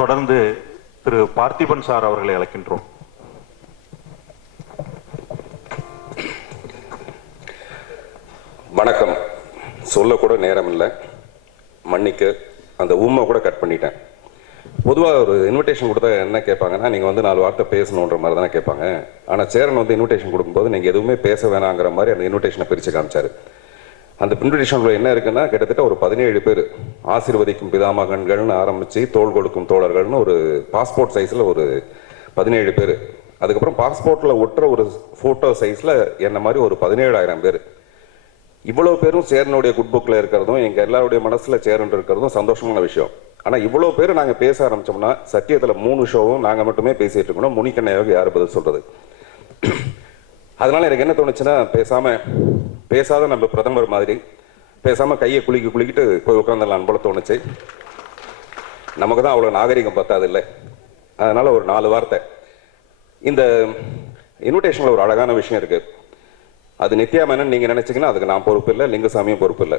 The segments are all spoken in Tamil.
தொடர்ந்து திரு பார்த்திபன் சார் அவர்களை அழைக்கின்றோம். வணக்கம். சொல்லக்கூட நேரம் இல்லை, மன்னிக்கு. அந்த ஊமை கூட கட் பண்ணிட்டேன். பொதுவாக ஒரு இன்விடேஷன் கொடுத்தா என்ன கேட்பாங்கன்னா, நீங்கள் வந்து 4 வார்த்தை பேசணுன்ற மாதிரி தானே கேட்பாங்க. ஆனால் சேரன் வந்து இன்விடேஷன் கொடுக்கும்போது நீங்கள் எதுவுமே பேச வேணாங்கிற மாதிரி அந்த இன்விடேஷனை பிரித்து காமிச்சார். அந்த இன்விடேஷனில் என்ன இருக்குன்னா, கிட்டத்தட்ட ஒரு 17 பேர் ஆசீர்வதிக்கும் பிதாமகன்கள்னு ஆரம்பித்து தோள் கொடுக்கும் தோழர்கள்னு ஒரு பாஸ்போர்ட் சைஸில் ஒரு 17 பேர். அதுக்கப்புறம் பாஸ்போர்ட்டில் ஒட்டுற ஒரு ஃபோட்டோ சைஸில் என்ன மாதிரி ஒரு 17,000 பேர். இவ்வளோ பேரும் சேரனுடைய குட் புக்கில் இருக்கிறதும் எங்கள் எல்லாருடைய மனசில் சேரன் இருக்கிறதும் சந்தோஷமான விஷயம். ஆனால் இவ்வளோ பேர் நாங்கள் பேச ஆரம்பித்தோம்னா சத்தியத்தில் 3 ஷோவும் நாங்கள் மட்டுமே பேசிகிட்டு இருக்கணும். முனிக்கண்ணையாவுக்கு யார் பதில் சொல்கிறது? அதனால் எனக்கு என்ன தோணுச்சுன்னா, பேசாத நம்ம பிரதமர் மாதிரி பேசாமல் கையை குலுக்கிட்டு போய் உட்காந்துடலான்னு போல தோணுச்சு. நமக்கு தான் அவ்வளோ நாகரிகம் பத்தாது இல்லை. அதனால் ஒரு 4 வார்த்தை. இந்த இன்விடேஷனில் ஒரு அழகான விஷயம் இருக்குது. அது நித்யா மேனன் நீங்கள் நினச்சிங்கன்னா அதுக்கு நான் பொறுப்பு இல்லை, லிங்குசாமியும் பொறுப்பு இல்லை.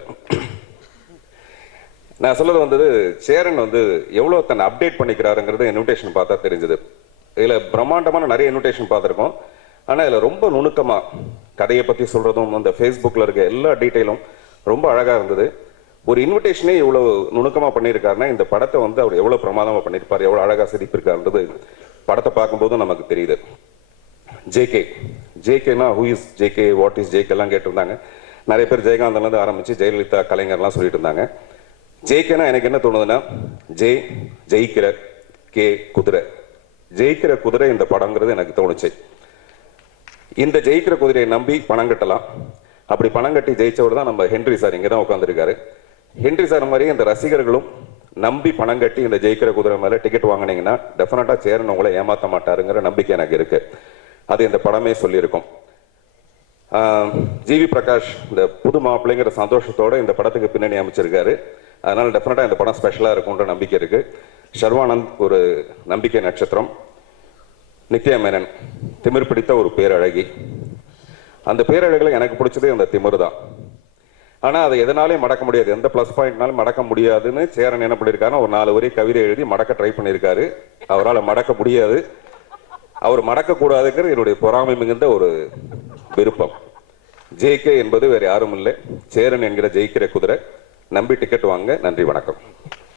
நான் சொல்றது வந்தது, சேரன் வந்து எவ்வளோ தன்னை அப்டேட் பண்ணிக்கிறாருங்கிறது இன்விடேஷன் பார்த்தா தெரிஞ்சது. இதில் பிரம்மாண்டமான நிறைய இன்விடேஷன் பார்த்துருக்கோம். ஆனால் இதில் ரொம்ப நுணுக்கமாக கதையை பற்றி சொல்கிறதும் அந்த ஃபேஸ்புக்கில் இருக்க எல்லா டீட்டெயிலும் ரொம்ப அழகாக இருந்தது. ஒரு இன்விடேஷனே இவ்வளோ நுணுக்கமாக பண்ணியிருக்காருன்னா இந்த படத்தை வந்து அவர் எவ்வளோ பிரமாதமாக பண்ணியிருப்பார், எவ்வளோ அழகாக சிரிப்பிருக்காருன்றது படத்தை பார்க்கும்போது நமக்கு தெரியுது. ஜேகேனா who is JK, what is JK எல்லாம் கேட்டிருந்தாங்க. நிறைய பேர் ஜெயகாந்தன்லேருந்து ஆரம்பித்து ஜெயலலிதா, கலைஞர்லாம் சொல்லிட்டு இருந்தாங்க. ஜேகேனா எனக்கு என்ன தோணுதுன்னா, ஜெயிக்கிற, கே குதிரை, ஜெயிக்கிற குதிரை இந்த படங்கிறது எனக்கு தோணுச்சு. இந்த ஜெயிக்கிற குதிரையை நம்பி பணம் கட்டலாம். அப்படி பணம் கட்டி ஜெயிச்சவர் தான் நம்ம ஹென்றி சார். இங்கே தான் உட்காந்துருக்காரு. ஹென்றி சார் மாதிரி இந்த ரசிகர்களும் நம்பி பணம் கட்டி இந்த ஜெயிக்கிற குதிரை மேலே டிக்கெட் வாங்கினீங்கன்னா டெஃபினட்டாக சேரன் உங்களை ஏமாற்ற மாட்டாருங்கிற நம்பிக்கை எனக்கு இருக்கு. அது இந்த படமே சொல்லியிருக்கும். ஜிவி பிரகாஷ் இந்த புது மாப்பிள்ளைங்கிற சந்தோஷத்தோடு இந்த படத்துக்கு பின்னணி அமைச்சிருக்காரு. அதனால் டெஃபினட்டாக இந்த படம் ஸ்பெஷலாக இருக்கும்ன்ற நம்பிக்கை இருக்குது. ஷர்வானந்த் ஒரு நம்பிக்கை நட்சத்திரம். நித்யா மேனன் திமிர் பிடித்த ஒரு பேரழகி. அந்த பேரழகில் எனக்கு பிடிச்சதே அந்த திமிர் தான். ஆனால் அதை எதனாலையும் மடக்க முடியாது, எந்த ப்ளஸ் பாயிண்ட்னாலும் மடக்க முடியாதுன்னு சேரன் என்ன பண்ணியிருக்காருன்னா ஒரு 4 வரி கவிதை எழுதி மடக்க ட்ரை பண்ணியிருக்காரு. அவரால் மடக்க முடியாது. அவர் மடக்கக்கூடாதுங்கிற என்னுடைய பொறாமை மிகுந்த ஒரு விருப்பம். ஜேகே என்பது வேறு யாரும் இல்லை, சேரன் என்கிற ஜெயிக்கிற குதிரை. நம்பி டிக்கெட் வாங்க. நன்றி, வணக்கம்.